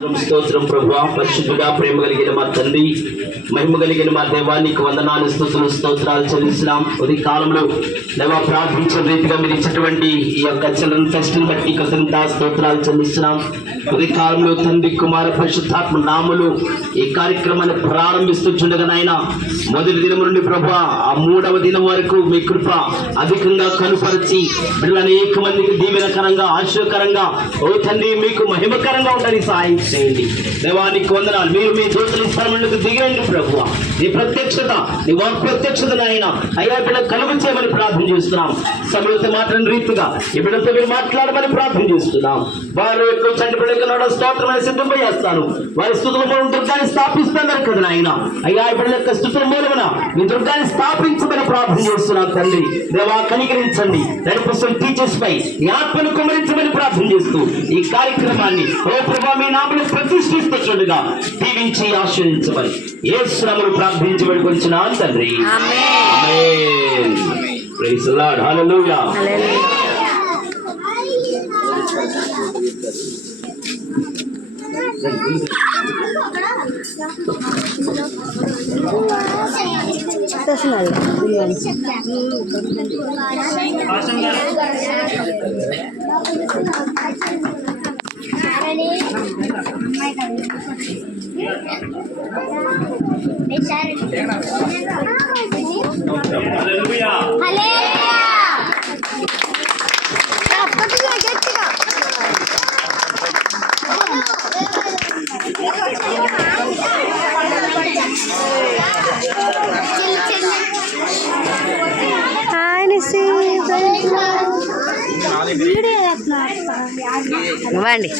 స్తోత్రం ప్రభువా, పరిశుద్ధుడా, ప్రేమ కలిగిన మా తండ్రి, మహిమ కలిగిన మా దేవానికి వందనాలు, స్తుతులు, స్తోత్రాలు చెల్లిస్తున్నాం. ఉదయ కాలంలో దేవా ప్రార్థించిన రీతిగా మీరు ఇచ్చినటువంటి ఈ యొక్క చిల్డ్రన్ ఫెస్ట్ బట్టి కృతజ్ఞతా స్తోత్రాలు చెల్లిస్తున్నాం. ఉదయ కాలంలో తండ్రి, కుమార, పరిశుద్ధాత్మ నామములు ఈ కార్యక్రమాన్ని ప్రారంభిస్తుండగా నాయన మొదటి దినం నుండి ప్రభువా ఆ 3వ దినం వరకు మీ కృప అధికంగా కనుపరిచి బిడ్డలు అనేక మందికి దీవెనకరంగా, ఆశీర్వకరంగా ఓ తండ్రి మీకు మహిమకరంగా ఉండని సహాయం చేయండి. దేవానికి వందనాలు. మీరు మీ జ్యోతుల స్థలములకు దిగండి ప్రభువా. నీ ప్రత్యక్షత, నీ వాక్ ప్రత్యక్షత నాయన అయ్యా బిడ్డ కలుగు చేయమని ప్రార్థన చేస్తున్నాం. సమయంతో మాట్లాడిన రీతిగా ఈ బిడ్డతో మీరు మాట్లాడమని ప్రార్థన చేస్తున్నాం. వారు యొక్క చంటి బిడ్డకు స్తోత్రమైన సిద్ధంగా చేస్తాను. వారి స్తుతుల మూలం దుర్గాన్ని స్థాపిస్తున్నారు కదా నాయన. అయ్యా ఈ బిడ్డల యొక్క స్తుతుల మూలమున మీ దుర్గాన్ని స్థాపించమని ప్రార్థన చేస్తున్నాం తండ్రి. దేవా కనికరించండి. నడిపిస్తున్న టీచర్స్ పై ఈ ఆత్మను కుమరించమని ప్రార్థన చేస్తూ ఈ కార్యక్రమాన్ని ఓ ప్రభా మీ నామమును ప్రతిష్ఠిస్తుండగా దీవించి ఆశీర్వదించమని యేసునామములో ప్రార్థించబడి వచ్చినాం తండ్రి. Amen. Praise the Lord. Hallelujah. ఇవ్వండి.